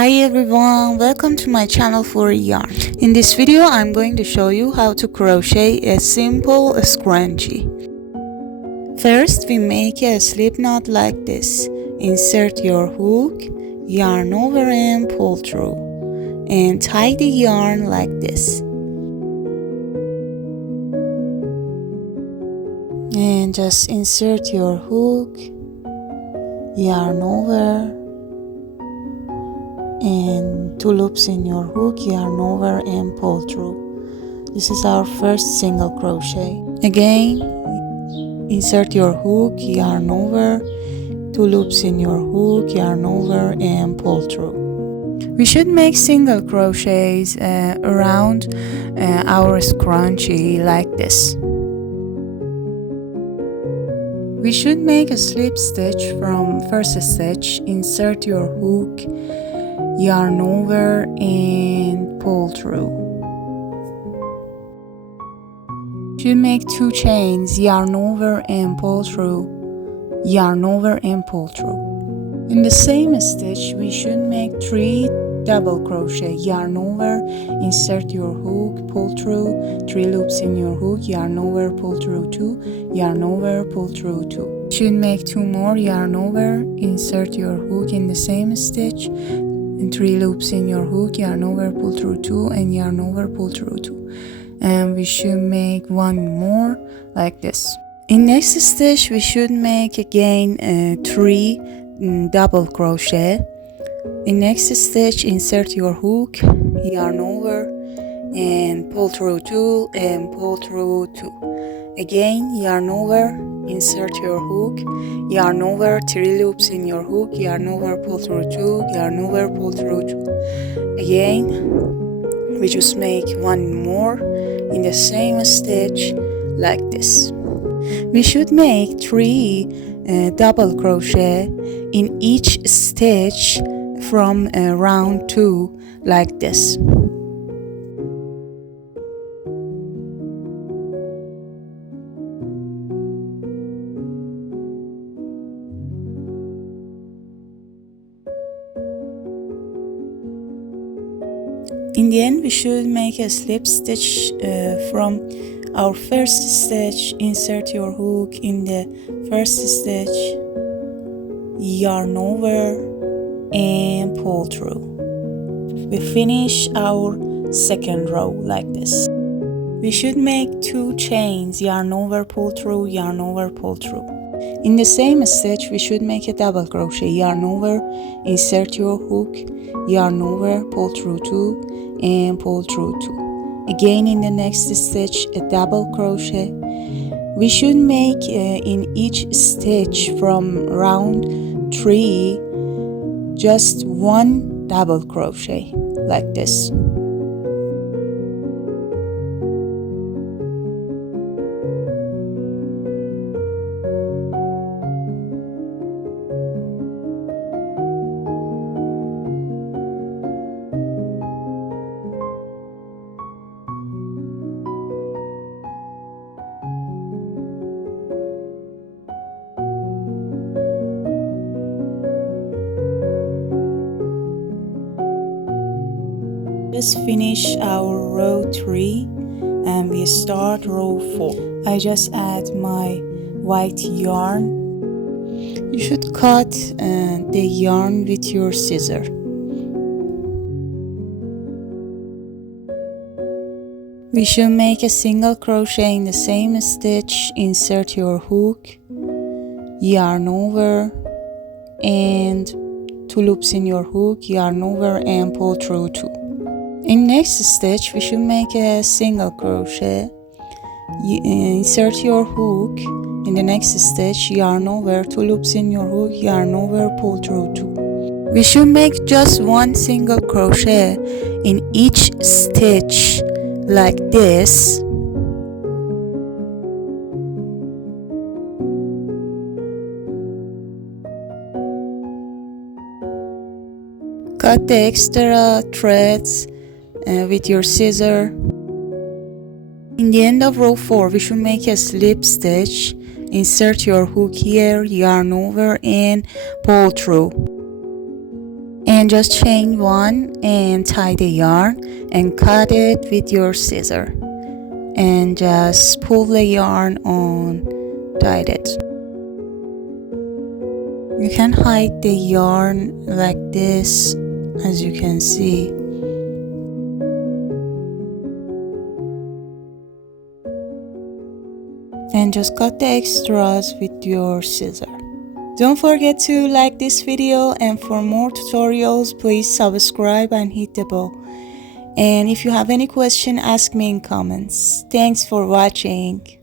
Hi everyone, welcome to my channel for yarn. In this video I'm going to show you how to crochet a simple scrunchie. First we make a slip knot like this. Insert your hook, yarn over and pull through, and tie the yarn like this. And just insert your hook, yarn over, and 2 loops in your hook, yarn over and pull through. This is our first single crochet. Again, insert your hook, yarn over, 2 loops in your hook, yarn over and pull through. We should make single crochets around our scrunchie like this. We should make a slip stitch from first stitch. Insert your hook, yarn over and pull through. Should make 2 chains, yarn over and pull through, yarn over and pull through. In the same stitch we should make 3 double crochet, yarn over, insert your hook, pull through, 3 loops in your hook, yarn over, pull through 2, yarn over, pull through 2. Should make 2 more, yarn over, insert your hook in the same stitch, and 3 loops in your hook, yarn over, pull through 2, and yarn over, pull through 2. And we should make 1 more like this. In next stitch we should make again 3 double crochet. In next stitch insert your hook, yarn over and pull through 2 and pull through 2. Again yarn over, insert your hook, yarn over, 3 loops in your hook, yarn over, pull through 2, yarn over, pull through 2. Again we just make 1 more in the same stitch like this. We should make 3 double crochet in each stitch from round 2 like this. In the end we should make a slip stitch from our first stitch. Insert your hook in the first stitch, yarn over and pull through. We finish our second row like this. We should make 2 chains, yarn over, pull through, yarn over, pull through. In the same stitch we should make a double crochet, yarn over, insert your hook, yarn over, pull through 2 and pull through 2. Again in the next stitch a double crochet. We should make in each stitch from round 3 just 1 double crochet like this. Just finish our row 3 and we start row 4. I just add my white yarn. You should cut the yarn with your scissor. We should make a single crochet in the same stitch. Insert your hook, yarn over and 2 loops in your hook, yarn over and pull through 2. In next stitch we should make a single crochet. Insert your hook in the next stitch, yarn over, 2 loops in your hook, yarn over, pull through 2. We should make just 1 single crochet in each stitch like this. Cut the extra threads with your scissor. In the end of row 4 we should make a slip stitch. Insert your hook here, yarn over and pull through. And just chain one and tie the yarn and cut it with your scissor. And just pull the yarn on, tie it. You can hide the yarn like this, as you can see. And just cut the extras with your scissor. Don't forget to like this video, and for more tutorials please subscribe and hit the bell. And if you have any question, ask me in comments. Thanks for watching.